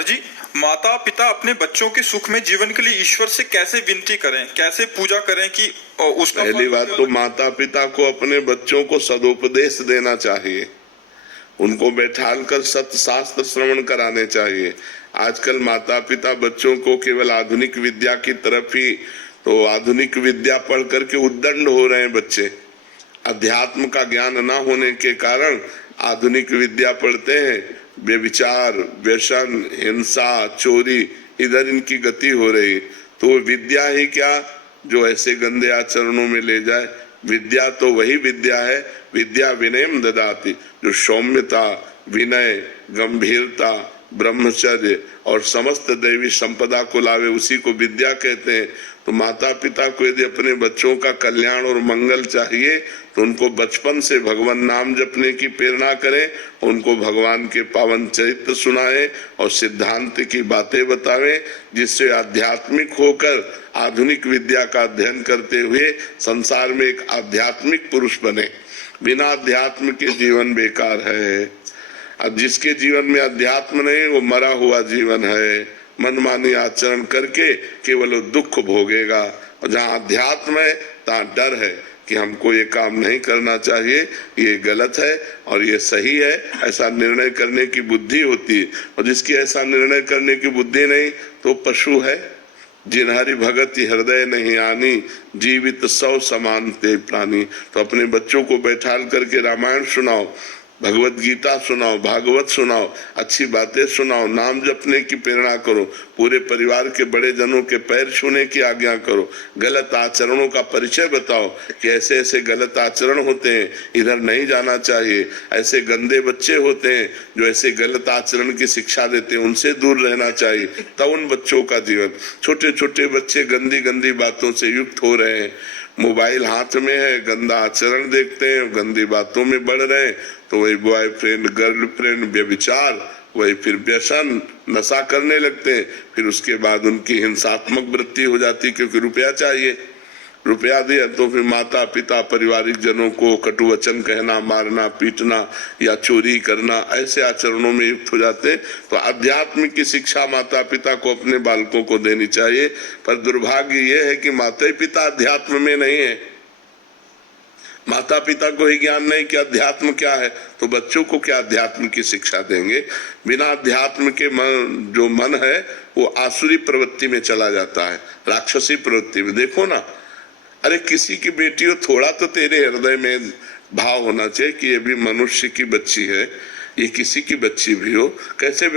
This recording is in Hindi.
हर जी, माता पिता अपने बच्चों के सुख में जीवन के लिए ईश्वर से कैसे विनती करें, कैसे पूजा करें कि उसका पहली बात तो माता पिता को अपने बच्चों को सदुपदेश देना चाहिए, उनको बैठाल कर सत्य शास्त्र श्रवण कराने चाहिए। आजकल माता पिता बच्चों को केवल आधुनिक विद्या की तरफ ही, तो आधुनिक विद्या पढ़ करके उद्दंड हो रहे हैं बच्चे। अध्यात्म का ज्ञान न होने के कारण आधुनिक विद्या पढ़ते हैं, व्यभिचार, व्यसन, हिंसा, चोरी, इधर इनकी गति हो रही। तो विद्या ही क्या जो ऐसे गंदे आचरणों में ले जाए। विद्या तो वही विद्या है, विद्या विनयम ददाति, जो सौम्यता, विनय, गंभीरता, ब्रह्मचर्य और समस्त दैवी संपदा को लावे, उसी को विद्या कहते हैं। तो माता पिता को यदि अपने बच्चों का कल्याण और मंगल चाहिए तो उनको बचपन से भगवान नाम जपने की प्रेरणा करें, उनको भगवान के पावन चरित्र सुनाएं और सिद्धांत की बातें बतावें, जिससे आध्यात्मिक होकर आधुनिक विद्या का अध्ययन करते हुए संसार में एक आध्यात्मिक पुरुष बने। बिना अध्यात्म के जीवन बेकार है। अब जिसके जीवन में अध्यात्म नहीं, वो मरा हुआ जीवन है। मनमानी आचरण करके केवल दुख भोगेगा। और जहाँ अध्यात्म है तहाँ डर है कि हमको ये काम नहीं करना चाहिए, ये गलत है और ये सही है, ऐसा निर्णय करने की बुद्धि होती है। और जिसकी ऐसा निर्णय करने की बुद्धि नहीं तो पशु है। जिन हरि भगति हृदय नहीं आनी, जीवित सौ समान ते प्राणी। तो अपने बच्चों को बैठाल करके रामायण सुनाओ, भगवत गीता सुनाओ, भागवत सुनाओ, अच्छी बातें सुनाओ, नाम जपने की प्रेरणा करो, पूरे परिवार के बड़े जनों के पैर छूने की आज्ञा करो, गलत आचरणों का परिचय बताओ कि ऐसे ऐसे गलत आचरण होते हैं, इधर नहीं जाना चाहिए, ऐसे गंदे बच्चे होते हैं जो ऐसे गलत आचरण की शिक्षा देते हैं, उनसे दूर रहना चाहिए। तब उन बच्चों का जीवन, छोटे छोटे बच्चे गंदी गंदी बातों से युक्त हो रहे हैं, मोबाइल हाथ में है, गंदा आचरण देखते हैं, गंदी बातों में बढ़ रहे हैं, तो वही बॉयफ्रेंड, गर्लफ्रेंड, व्यभिचार, वही फिर व्यसन, नशा करने लगते हैं। फिर उसके बाद उनकी हिंसात्मक वृत्ति हो जाती, क्योंकि रुपया चाहिए। रुपया दिया तो फिर माता पिता पारिवारिक जनों को कटु वचन कहना, मारना, पीटना या चोरी करना, ऐसे आचरणों में युक्त हो जाते। तो अध्यात्म की शिक्षा माता पिता को अपने बालकों को देनी चाहिए। पर दुर्भाग्य ये है कि माता पिता अध्यात्म में नहीं है। माता पिता को ही ज्ञान नहीं कि अध्यात्म क्या है, तो बच्चों को क्या अध्यात्म की शिक्षा देंगे। बिना अध्यात्म के जो मन है वो आसुरी प्रवृत्ति में चला जाता है, राक्षसी प्रवृत्ति में। देखो ना, अरे किसी की बेटी हो, थोड़ा तो तेरे हृदय में भाव होना चाहिए कि ये भी मनुष्य की बच्ची है, ये किसी की बच्ची भी हो। कैसे